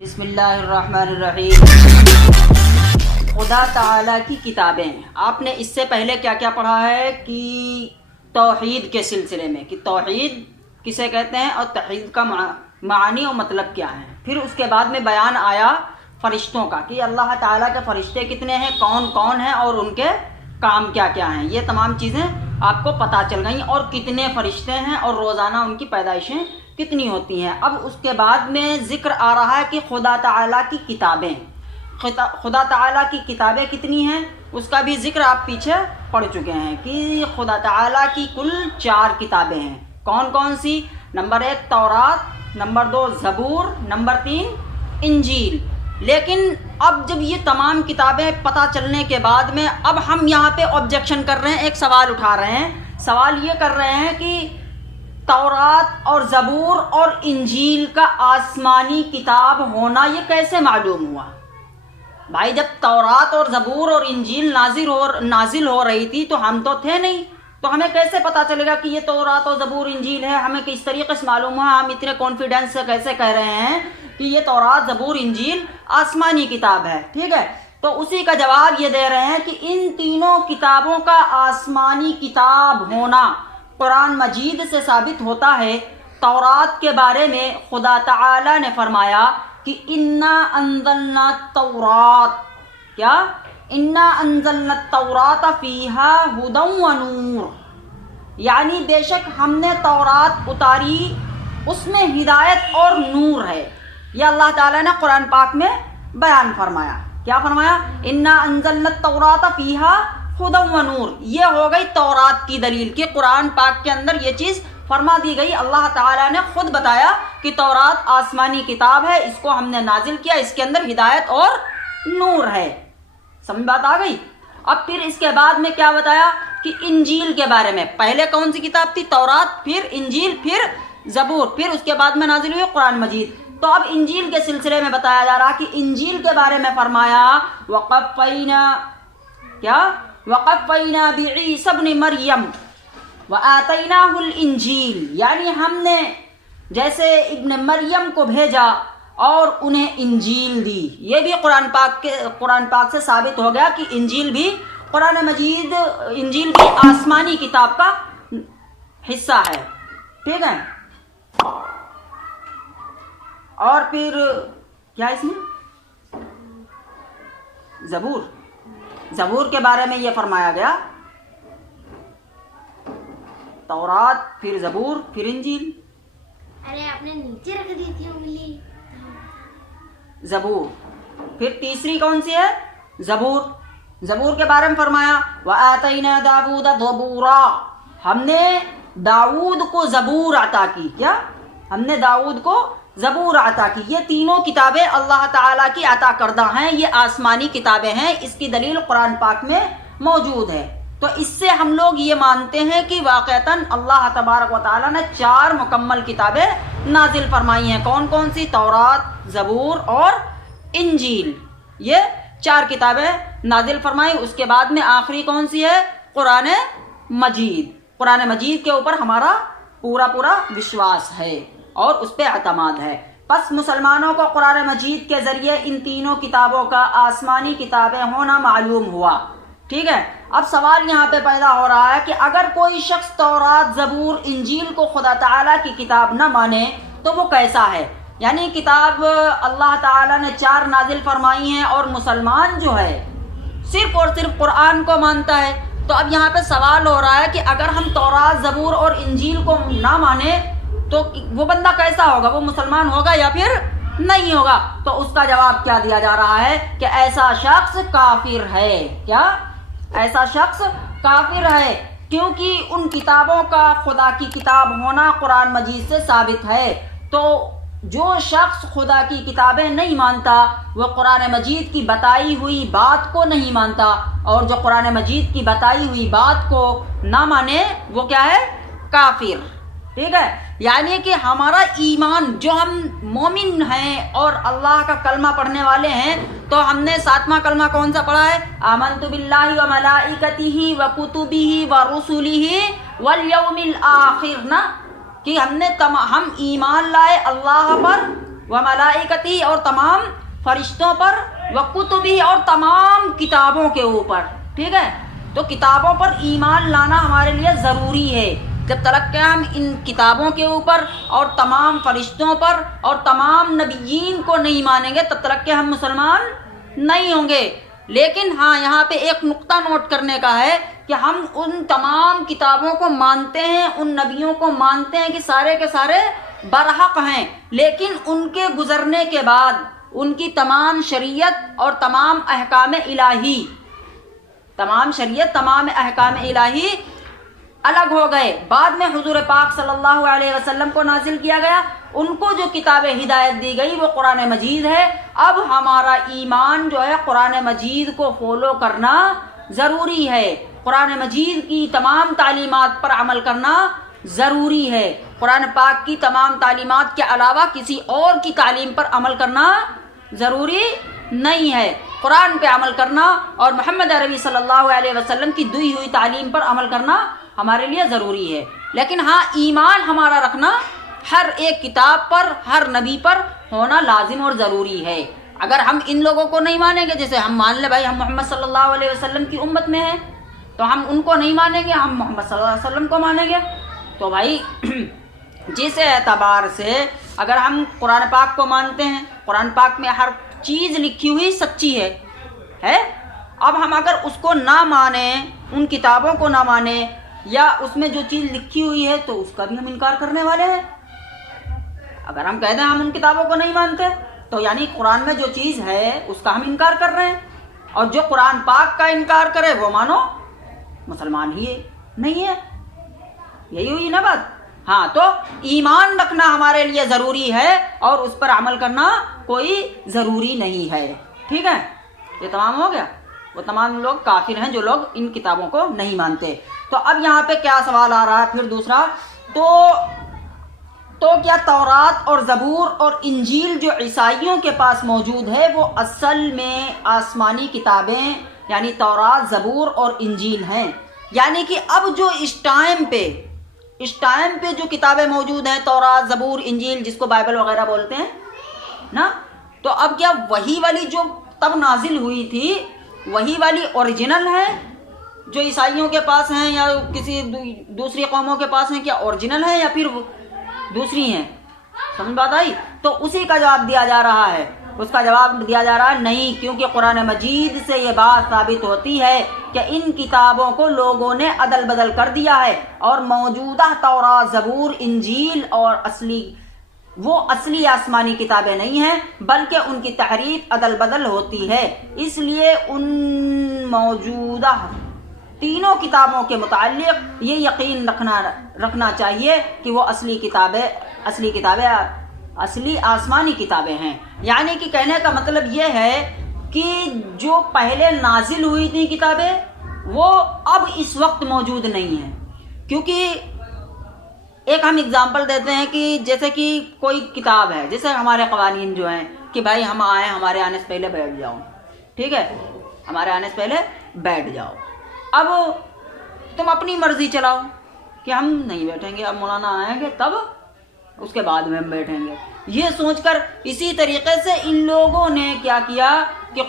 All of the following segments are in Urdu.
بسم اللہ الرحمن الرحیم۔ خدا تعالیٰ کی کتابیں، آپ نے اس سے پہلے کیا کیا پڑھا ہے کہ توحید کے سلسلے میں کہ توحید کسے کہتے ہیں اور توحید کا معنی اور مطلب کیا ہے۔ پھر اس کے بعد میں بیان آیا فرشتوں کا کہ اللہ تعالیٰ کے فرشتے کتنے ہیں، کون کون ہیں اور ان کے کام کیا کیا ہیں۔ یہ تمام چیزیں آپ کو پتہ چل گئیں، اور کتنے فرشتے ہیں اور روزانہ ان کی پیدائشیں کتنی ہوتی ہیں۔ اب اس کے بعد میں ذکر آ رہا ہے کہ خدا تعالیٰ کی کتابیں، خدا تعالیٰ کی کتابیں کتنی ہیں اس کا بھی ذکر آپ پیچھے پڑھ چکے ہیں کہ خدا تعالیٰ کی کل 4 کتابیں ہیں۔ کون کون سی؟ نمبر 1 تورات، نمبر 2 زبور، نمبر 3 انجیل۔ لیکن اب جب یہ تمام کتابیں پتہ چلنے کے بعد میں اب ہم یہاں پہ آبجیکشن کر رہے ہیں، ایک سوال اٹھا رہے ہیں۔ سوال یہ کر رہے ہیں کہ تورات اور زبور اور انجیل کا آسمانی کتاب ہونا یہ کیسے معلوم ہوا؟ بھائی جب تورات اور زبور اور انجیل نازل ہو رہی تھی تو ہم تو تھے نہیں، تو ہمیں کیسے پتا چلے گا کہ یہ تورات اور زبور انجیل ہے؟ ہمیں کس طریقے سے معلوم ہوا؟ ہم اتنے کانفیڈنس سے کیسے کہہ رہے ہیں کہ یہ تورات زبور انجیل آسمانی کتاب ہے؟ ٹھیک ہے، تو اسی کا جواب یہ دے رہے ہیں کہ ان تینوں کتابوں کا آسمانی کتاب ہونا قرآن مجید سے ثابت ہوتا ہے۔ تورات کے بارے میں خدا تعالی نے فرمایا کہ انا انزلنا التورات، کیا؟ انا انزلنا التورات فیہا ھدی ونور، یعنی بے شک ہم نے تورات اتاری، اس میں ہدایت اور نور ہے۔ یہ اللہ تعالی نے قرآن پاک میں بیان فرمایا۔ کیا فرمایا؟ انا انزلنا التورات فیہا ھدی ونور۔ یہ ہو گئی تورات کی دلیل کہ قرآن پاک کے اندر یہ چیز فرما دی گئی۔ اللہ تعالیٰ نے خود بتایا کہ تورات آسمانی کتاب ہے، اس کو ہم نے نازل کیا، اس کے اندر ہدایت اور نور ہے۔ سمجھ بات آ گئی؟ اب پھر اس کے بعد میں کیا بتایا کہ انجیل کے بارے میں، پہلے کون سی کتاب تھی؟ تورات، پھر انجیل، پھر زبور، پھر اس کے بعد میں نازل ہوئی قرآن مجید۔ تو اب انجیل کے سلسلے میں بتایا جا رہا کہ انجیل کے بارے میں فرمایا وقفینا، کیا؟ وقفینا بعیسی ابن مریم وآتیناہ الانجیل، یعنی ہم نے جیسے ابن مریم کو بھیجا اور انہیں انجیل دی۔ یہ بھی قرآن پاک سے ثابت ہو گیا کہ انجیل بھی قرآن مجید، انجیل بھی آسمانی کتاب کا حصہ ہے۔ ٹھیک ہے، اور پھر کیا اس میں زبور کے بارے میں یہ فرمایا گیا، تورات، پھر زبور، پھر انجیل۔ ارے آپ نے نیچے رکھ دی تھی انگلی۔ زبور، پھر تیسری کون سی ہے؟ زبور کے بارے میں فرمایا وآتینا داؤد زبورا، ہم نے داؤد کو زبور عطا کی۔ کیا؟ ہم نے داؤد کو زبور عطا کی۔ یہ تینوں کتابیں اللہ تعالیٰ کی عطا کردہ ہیں، یہ آسمانی کتابیں ہیں، اس کی دلیل قرآن پاک میں موجود ہے۔ تو اس سے ہم لوگ یہ مانتے ہیں کہ واقعتاً اللہ تبارک و تعالیٰ نے 4 مکمل کتابیں نازل فرمائی ہیں۔ کون کون سی؟ تورات، زبور اور انجیل، یہ 4 کتابیں نازل فرمائی۔ اس کے بعد میں آخری کون سی ہے؟ قرآن مجید۔ قرآن مجید کے اوپر ہمارا پورا وشواس ہے اور اس پہ اعتماد ہے۔ پس مسلمانوں کو قرآن مجید کے ذریعے ان تینوں کتابوں کا آسمانی کتابیں ہونا معلوم ہوا۔ ٹھیک ہے، اب سوال یہاں پہ پیدا ہو رہا ہے کہ اگر کوئی شخص تورات، زبور، انجیل کو خدا تعالیٰ کی کتاب نہ مانے تو وہ کیسا ہے؟ یعنی کتاب اللہ تعالیٰ نے 4 نازل فرمائی ہیں اور مسلمان جو ہے صرف اور صرف قرآن کو مانتا ہے۔ تو اب یہاں پہ سوال ہو رہا ہے کہ اگر ہم تورات، زبور اور انجیل کو نہ مانے تو وہ بندہ کیسا ہوگا؟ وہ مسلمان ہوگا یا پھر نہیں ہوگا؟ تو اس کا جواب کیا دیا جا رہا ہے کہ ایسا شخص کافر ہے۔ کیا؟ ایسا شخص کافر ہے، کیونکہ ان کتابوں کا خدا کی کتاب ہونا قرآن مجید سے ثابت ہے۔ تو جو شخص خدا کی کتابیں نہیں مانتا وہ قرآن مجید کی بتائی ہوئی بات کو نہیں مانتا، اور جو قرآن مجید کی بتائی ہوئی بات کو نہ مانے وہ کیا ہے؟ کافر۔ ٹھیک ہے، یعنی کہ ہمارا ایمان، جو ہم مومن ہیں اور اللہ کا کلمہ پڑھنے والے ہیں، تو ہم نے 7واں کلمہ کون سا پڑھا ہے؟ آمنت باللہ وملائکتہ وکتبہ ورسلہ والیوم الآخر، نا، کہ ہم ایمان لائے اللہ پر، و ملائکتی اور تمام فرشتوں پر، و کتبی اور تمام کتابوں کے اوپر. ٹھیک ہے، تو کتابوں پر ایمان لانا ہمارے لیے ضروری ہے. جب تک کہ ہم ان کتابوں کے اوپر اور تمام فرشتوں پر اور تمام نبیین کو نہیں مانیں گے تب تک کہ ہم مسلمان نہیں ہوں گے. لیکن ہاں یہاں پہ ایک نقطہ نوٹ کرنے کا ہے کہ ہم ان تمام کتابوں کو مانتے ہیں، ان نبیوں کو مانتے ہیں کہ سارے کے سارے برحق ہیں، لیکن ان کے گزرنے کے بعد ان کی تمام شریعت اور تمام احکام الہی، تمام شریعت تمام احکام الہی الگ ہو گئے. بعد میں حضور پاک صلی اللہ علیہ وسلم کو نازل کیا گیا، ان کو جو کتاب ہدایت دی گئی وہ قرآن مجید ہے. اب ہمارا ایمان جو ہے قرآن مجید کو فالو کرنا ضروری ہے، قرآن مجید کی تمام تعلیمات پر عمل کرنا ضروری ہے. قرآن پاک کی تمام تعلیمات کے علاوہ کسی اور کی تعلیم پر عمل کرنا ضروری نہیں ہے. قرآن پہ عمل کرنا اور محمد عربی صلی اللہ علیہ وسلم کی دی ہوئی تعلیم پر عمل کرنا ہمارے لیے ضروری ہے. لیکن ہاں ایمان ہمارا رکھنا ہر ایک کتاب پر، ہر نبی پر ہونا لازم اور ضروری ہے. اگر ہم ان لوگوں کو نہیں مانیں گے، جیسے ہم مان لیں بھائی ہم محمد صلی اللہ علیہ وسلم کی امت میں ہیں، تو ہم ان کو نہیں مانیں گے، ہم محمد صلی اللہ علیہ وسلم کو مانیں گے. تو بھائی جس اعتبار سے اگر ہم قرآن پاک کو مانتے ہیں، قرآن پاک میں ہر چیز لکھی ہوئی سچی ہے. اب ہم اگر اس کو نہ مانیں، ان کتابوں کو نہ مانیں یا اس میں جو چیز لکھی ہوئی ہے تو اس کا بھی ہم انکار کرنے والے ہیں. اگر ہم کہتے ہیں ہم ان کتابوں کو نہیں مانتے تو یعنی قرآن میں جو چیز ہے اس کا ہم انکار کر رہے ہیں، اور جو قرآن پاک کا انکار کرے وہ مانو مسلمان ہی نہیں ہے. یہی ہوئی نا بات. ہاں تو ایمان رکھنا ہمارے لیے ضروری ہے اور اس پر عمل کرنا کوئی ضروری نہیں ہے. ٹھیک ہے، یہ تمام ہو گیا. وہ تمام لوگ کافر ہیں جو لوگ ان کتابوں کو نہیں مانتے. تو اب یہاں پہ کیا سوال آ رہا ہے پھر دوسرا، تو کیا تورات اور زبور اور انجیل جو عیسائیوں کے پاس موجود ہے وہ اصل میں آسمانی کتابیں یعنی تورات، زبور اور انجیل ہیں؟ یعنی کہ اب جو اس ٹائم پہ جو کتابیں موجود ہیں، تورات، زبور، انجیل، جس کو بائبل وغیرہ بولتے ہیں نا، تو اب کیا وہی والی جو تب نازل ہوئی تھی وہی والی اوریجنل ہے جو عیسائیوں کے پاس ہیں یا کسی دوسری قوموں کے پاس ہیں؟ کیا اوریجنل ہے یا پھر دوسری ہیں؟ سمجھ بات آئی؟ تو اسی کا جواب دیا جا رہا ہے. اس کا جواب دیا جا رہا ہے نہیں، کیونکہ قرآن مجید سے یہ بات ثابت ہوتی ہے کہ ان کتابوں کو لوگوں نے عدل بدل کر دیا ہے، اور موجودہ تورات، زبور، انجیل اور اصلی آسمانی کتابیں نہیں ہیں، بلکہ ان کی تحریف عدل بدل ہوتی ہے. اس لیے ان موجودہ تینوں کتابوں کے متعلق یہ یقین رکھنا چاہیے کہ وہ اصلی آسمانی کتابیں ہیں. یعنی کہ کہنے کا مطلب یہ ہے کہ جو پہلے نازل ہوئی تھیں کتابیں وہ اب اس وقت موجود نہیں ہیں. کیونکہ ایک ہم اگزامپل دیتے ہیں کہ جیسے کہ کوئی کتاب ہے، جیسے ہمارے قوانین جو ہیں کہ بھائی ہم آئے، ہمارے آنے سے پہلے بیٹھ جاؤ. ٹھیک ہے، ہمارے آنے سے پہلے بیٹھ جاؤ. اب تم اپنی مرضی چلاؤ کہ ہم نہیں بیٹھیں گے، اب مولانا آئیں گے تب اس کے بعد میں ہم بیٹھیں گے. یہ سوچ کر اسی طریقے سے ان لوگوں نے کیا کیا کہ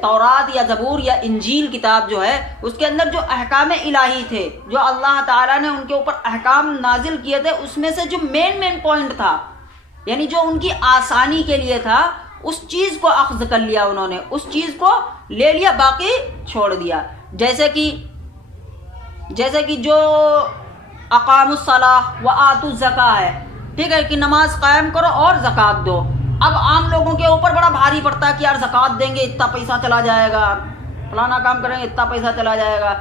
تورات یا زبور یا انجیل کتاب جو ہے اس کے اندر جو احکام الہی تھے، جو اللہ تعالیٰ نے ان کے اوپر احکام نازل کیے تھے، اس میں سے جو مین پوائنٹ تھا، یعنی جو ان کی آسانی کے لیے تھا، اس چیز کو اخذ کر لیا انہوں نے، اس چیز کو لے لیا، باقی چھوڑ دیا. جیسے کہ جو اقام الصلاۃ و آتوا الزکاۃ ہے، ٹھیک ہے، کہ نماز قائم کرو اور زکوٰۃ دو. اب عام لوگوں کے اوپر بڑا بھاری پڑتا ہے کہ یار زکوٰۃ دیں گے اتنا پیسہ چلا جائے گا، فلانا کام کریں گے اتنا پیسہ چلا جائے گا،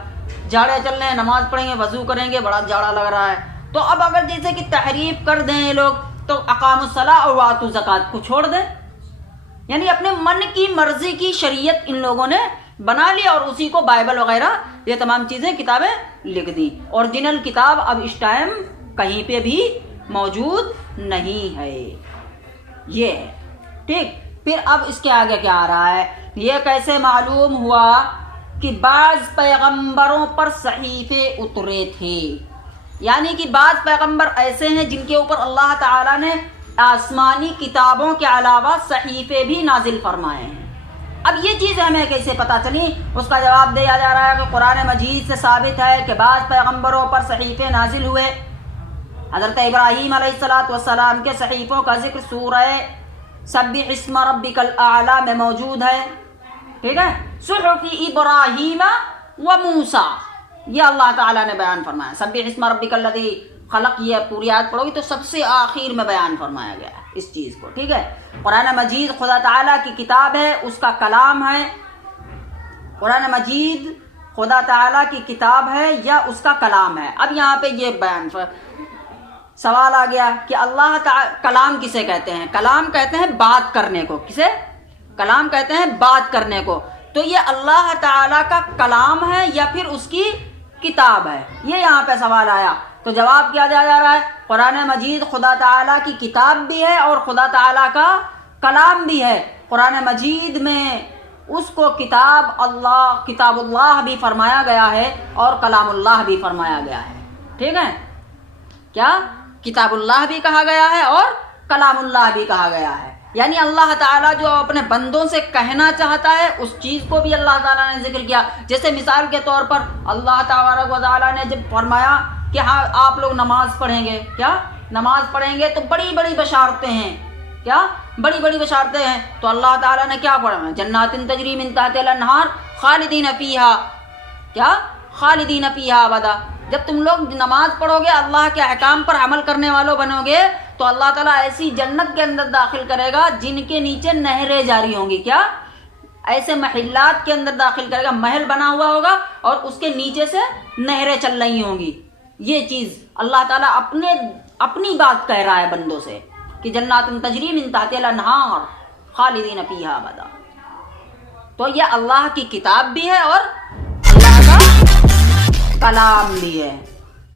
جاڑے چل رہے ہیں، نماز پڑھیں گے، وضو کریں گے، بڑا جاڑا لگ رہا ہے. تو اب اگر جیسے کہ تحریف کر دیں یہ لوگ تو اقام الصلاۃ و آتوا الزکاۃ کو چھوڑ دیں، یعنی اپنے من کی مرضی کی شریعت ان لوگوں نے بنا لی اور اسی کو بائبل وغیرہ یہ تمام چیزیں کتابیں لکھ دی. اوریجنل کتاب اب اس ٹائم کہیں پہ بھی موجود نہیں ہے. یہ ہے ٹھیک. پھر اب اس کے آگے کیا آ رہا ہے، یہ کیسے معلوم ہوا کہ بعض پیغمبروں پر صحیفے اترے تھے؟ یعنی کہ بعض پیغمبر ایسے ہیں جن کے اوپر اللہ تعالیٰ نے آسمانی کتابوں کے علاوہ صحیفے بھی نازل فرمائے ہیں۔ اب یہ چیز ہمیں کیسے پتہ چلی؟ اس کا جواب دیا جا رہا ہے کہ قرآن مجید سے ثابت ہے کہ بعض پیغمبروں پر صحیفے نازل ہوئے۔ حضرت ابراہیم علیہ السلام کے صحیفوں کا ذکر سورہ سبح اسم ربک الاعلی میں موجود ہے، ٹھیک ہے؟ صحف ابراہیم و موسیٰ، یہ اللہ تعالیٰ نے بیان فرمایا۔ سبح اسم ربک الذی خلق، یہ پوری آیت پڑھو گی تو سب سے آخر میں بیان فرمایا گیا ہے اس چیز کو، ٹھیک ہے؟ قرآن مجید خدا تعالیٰ کی کتاب ہے، اس کا کلام ہے۔ قرآن مجید خدا تعالیٰ کی کتاب ہے یا اس کا کلام ہے؟ اب یہاں پہ یہ بیان سوال آ گیا کہ اللہ تعالیٰ کلام کسے کہتے ہیں؟ کلام کہتے ہیں بات کرنے کو۔ کسے کلام کہتے ہیں؟ بات کرنے کو۔ تو یہ اللہ تعالیٰ کا کلام ہے یا پھر اس کی کتاب ہے؟ یہ یہاں پہ سوال آیا، تو جواب کیا دیا جا رہا ہے؟ قرآن مجید خدا تعالیٰ کی کتاب بھی ہے اور خدا تعالیٰ کا کلام بھی ہے۔ قرآن مجید میں اس کو کتاب اللہ بھی فرمایا گیا ہے اور کلام اللہ بھی فرمایا گیا ہے، ٹھیک ہے؟ کیا کتاب اللہ بھی کہا گیا ہے اور کلام اللہ بھی کہا گیا ہے؟ یعنی اللہ تعالیٰ جو اپنے بندوں سے کہنا چاہتا ہے اس چیز کو بھی اللہ تعالیٰ نے ذکر کیا۔ جیسے مثال کے طور پر اللہ تبارک و تعالیٰ نے جب فرمایا کہ ہاں آپ لوگ نماز پڑھیں گے، کیا نماز پڑھیں گے، تو بڑی بڑی بشارتیں ہیں، کیا بڑی بڑی بشارتیں ہیں، تو اللہ تعالیٰ نے کیا پڑھا؟ جنات تجری من تحتها الانہار خالدین فیہا، کیا خالدین فیہا ابدا۔ جب تم لوگ نماز پڑھو گے، اللہ کے احکام پر عمل کرنے والوں بنو گے، تو اللہ تعالیٰ ایسی جنت کے اندر داخل کرے گا جن کے نیچے نہریں جاری ہوں گی، کیا ایسے محلات کے اندر داخل کرے گا، محل بنا ہوا ہوگا اور اس کے نیچے سے نہریں چل رہی ہوں گی۔ یہ چیز اللہ تعالیٰ اپنی بات کہہ رہا ہے بندوں سے کہ جنات تجری من تحتها الانہار خالدین فیہا ابدا۔ تو یہ اللہ کی کتاب بھی ہے اور اللہ کا کلام بھی ہے۔